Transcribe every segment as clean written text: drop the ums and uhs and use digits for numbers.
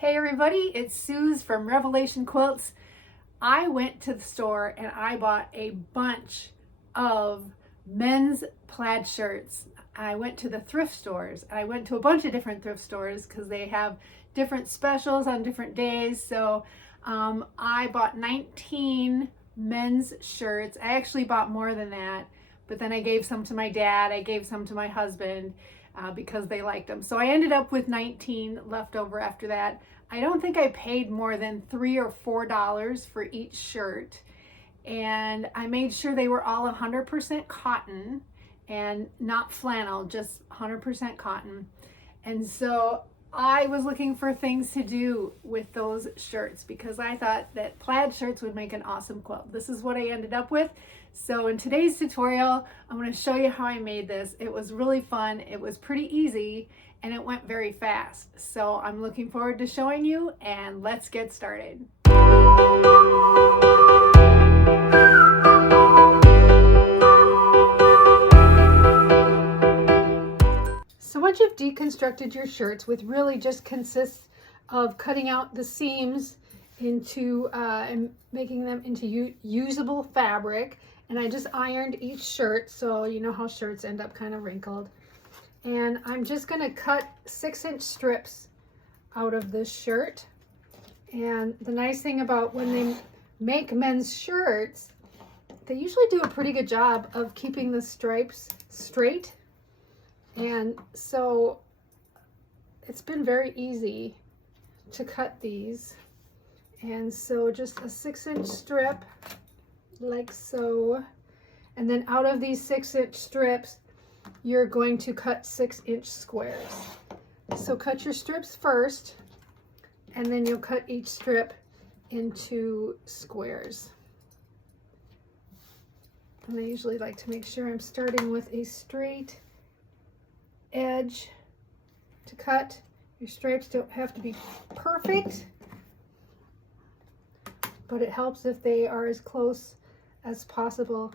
Hey everybody, it's Suze from Revelation Quilts. I went to the store and I bought a bunch of men's plaid shirts. I went to the thrift stores. I went to a bunch of different thrift stores because they have different specials on different days. So I bought 19 men's shirts. I actually bought more than that, but then I gave some to my dad. I gave some to my husband. Because they liked them. So I ended up with 19 left over after that. I don't think I paid more than $3 or $4 for each shirt. And I made sure they were all 100% cotton and not flannel, just 100% cotton. And so I was looking for things to do with those shirts because I thought that plaid shirts would make an awesome quilt. This is what I ended up with. So in today's tutorial, I'm going to show you how I made this. It was really fun. It was pretty easy and it went very fast. So I'm looking forward to showing you, and let's get started. So once you've deconstructed your shirts, which really just consists of cutting out the seams into and making them into usable fabric, and I just ironed each shirt, so you know how shirts end up kind of wrinkled. And I'm just going to cut 6-inch strips out of this shirt. And the nice thing about when they make men's shirts, they usually do a pretty good job of keeping the stripes straight. And so it's been very easy to cut these. And so just a 6-inch strip like so. And then out of these 6-inch strips, you're going to cut 6-inch squares. So cut your strips first, and then you'll cut each strip into squares. And I usually like to make sure I'm starting with a straight edge to cut. Your stripes don't have to be perfect, but it helps if they are as close as possible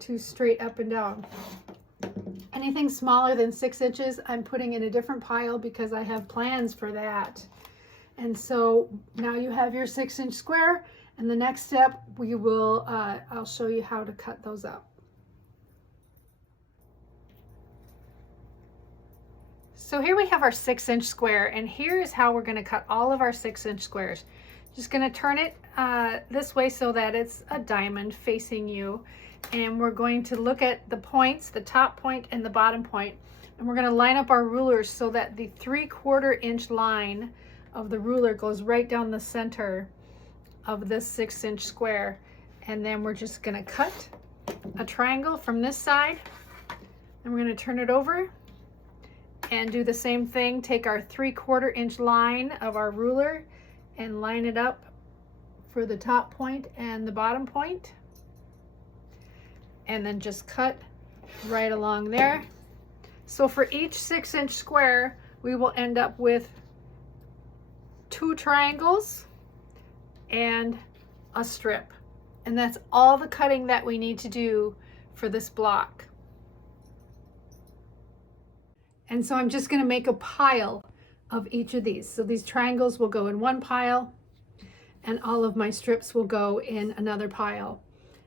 to straight up and down. Anything smaller than 6 inches, I'm putting in a different pile because I have plans for that. And so now you have your 6-inch square, and the next step we will, I'll show you how to cut those up. So here we have our 6-inch square, and here's how we're going to cut all of our 6-inch squares. Just going to turn it this way so that it's a diamond facing you. And we're going to look at the points, the top point and the bottom point. And we're going to line up our rulers so that the 3/4 inch line of the ruler goes right down the center of this 6-inch square. And then we're just going to cut a triangle from this side. And we're going to turn it over and do the same thing. Take our 3/4 inch line of our ruler and line it up for the top point and the bottom point. And then just cut right along there. So for each 6-inch square, we will end up with 2 triangles and a strip. And that's all the cutting that we need to do for this block. And so I'm just going to make a pile of each of these. So these triangles will go in one pile, and all of my strips will go in another pile.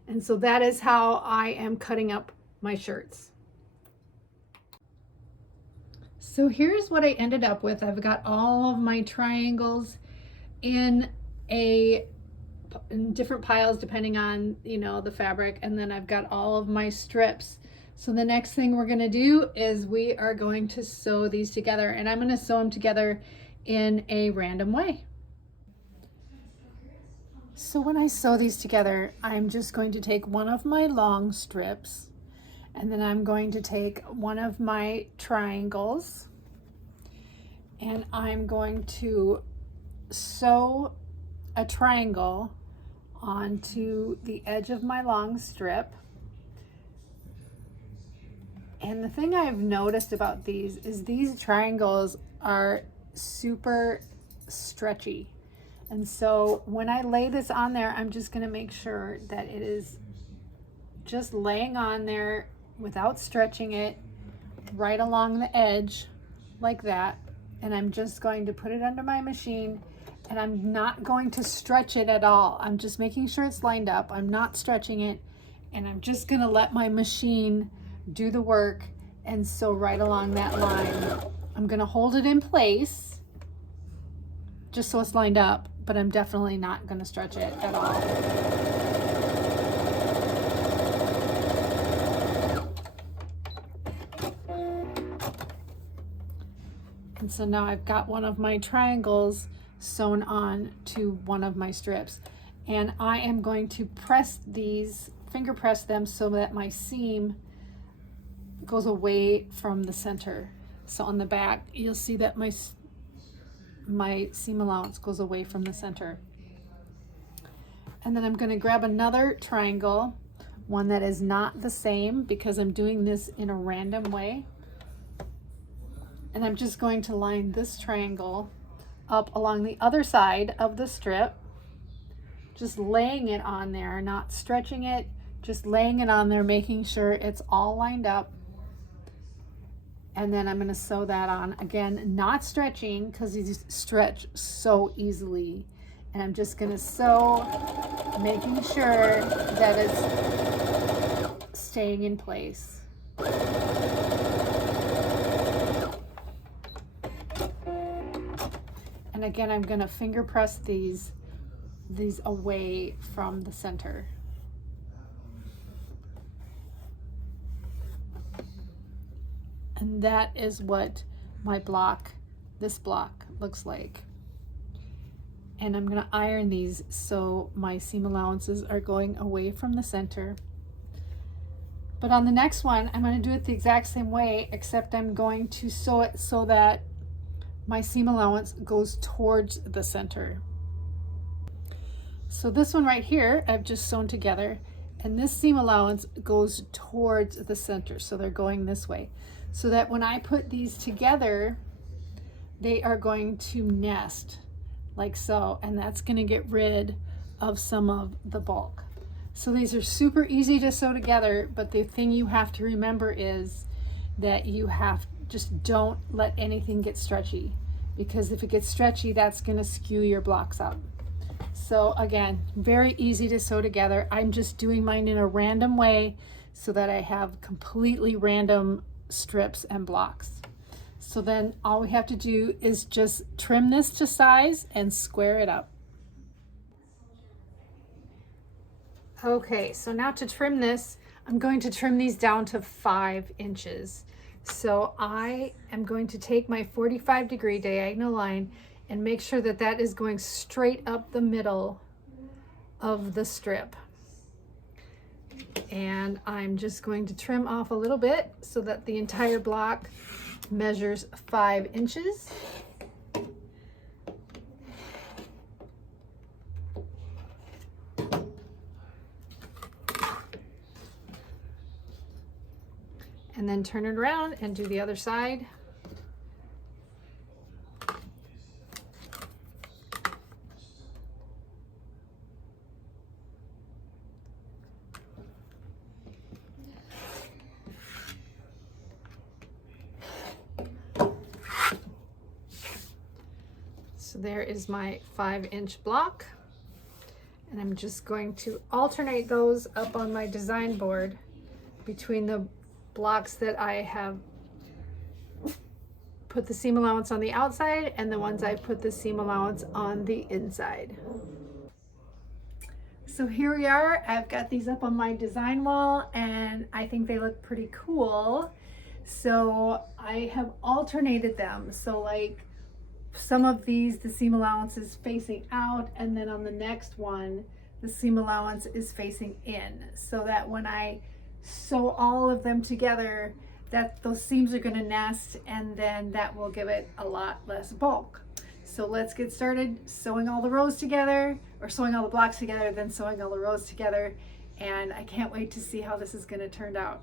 And so that is how I am cutting up my shirts. So here's what I ended up with. I've got all of my triangles in different piles depending on, you know, the fabric, and then I've got all of my strips. So the next thing we're going to do is we are going to sew these together, and I'm going to sew them together in a random way. So when I sew these together, I'm just going to take one of my long strips, and then I'm going to take one of my triangles, and I'm going to sew a triangle onto the edge of my long strip. And the thing I've noticed about these is these triangles are super stretchy. And so when I lay this on there, I'm just going to make sure that it is just laying on there without stretching it, right along the edge like that. and I'm just going to put it under my machine, and I'm not going to stretch it at all. I'm just making sure it's lined up. I'm not stretching it, and I'm just going to let my machine do the work and sew right along that line. I'm going to hold it in place just so it's lined up, but I'm definitely not going to stretch it at all. And so now I've got one of my triangles sewn on to one of my strips, and I am going to press these, finger press them so that my seam goes away from the center. So on the back you'll see that my seam allowance goes away from the center. And then I'm going to grab another triangle, one that is not the same because I'm doing this in a random way. And I'm just going to line this triangle up along the other side of the strip, just laying it on there, not stretching it, just laying it on there, making sure it's all lined up. And then I'm going to sew that on again, not stretching because these stretch so easily. And I'm just going to sew, making sure that it's staying in place. And again, I'm going to finger press these away from the center. And that is what my block, this block, looks like. And I'm going to iron these so my seam allowances are going away from the center. But on the next one, I'm going to do it the exact same way, except I'm going to sew it so that my seam allowance goes towards the center. So this one right here, I've just sewn together, and this seam allowance goes towards the center. So they're going this way. So that when I put these together, they are going to nest like so, and that's going to get rid of some of the bulk. So these are super easy to sew together, but the thing you have to remember is that just don't let anything get stretchy, because if it gets stretchy, that's going to skew your blocks up. So again, very easy to sew together. I'm just doing mine in a random way so that I have completely random strips and blocks. So then all we have to do is just trim this to size and square it up. Okay, so now to trim this, I'm going to trim these down to 5 inches. So I am going to take my 45-degree diagonal line and make sure that that is going straight up the middle of the strip. And I'm just going to trim off a little bit so that the entire block measures 5 inches. And then turn it around and do the other side. So there is my 5-inch block. And I'm just going to alternate those up on my design board between the blocks that I have put the seam allowance on the outside and the ones I put the seam allowance on the inside. So here we are. I've got these up on my design wall and I think they look pretty cool. So I have alternated them. So like some of these, the seam allowance is facing out, and then on the next one, the seam allowance is facing in, so that when I sew all of them together, that those seams are going to nest, and then that will give it a lot less bulk. So let's get started sewing all the rows together, or sewing all the blocks together, then sewing all the rows together. And I can't wait to see how this is going to turn out.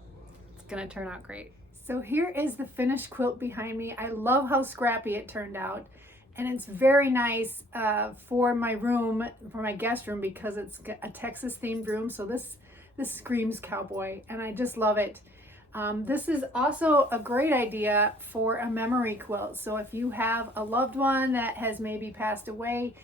It's going to turn out great. So here is the finished quilt behind me. I love how scrappy it turned out, and it's very nice for my room, for my guest room, because it's a Texas themed room. So this screams cowboy, and I just love it. This is also a great idea for a memory quilt. So if you have a loved one that has maybe passed away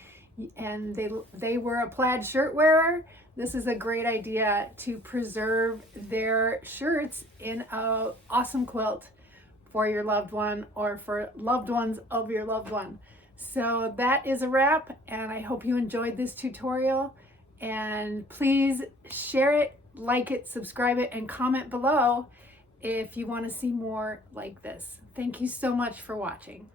and they were a plaid shirt wearer, this is a great idea to preserve their shirts in an awesome quilt for your loved one or for loved ones of your loved one. So that is a wrap, and I hope you enjoyed this tutorial, and please share it, like it, subscribe it, and comment below if you want to see more like this. Thank you so much for watching.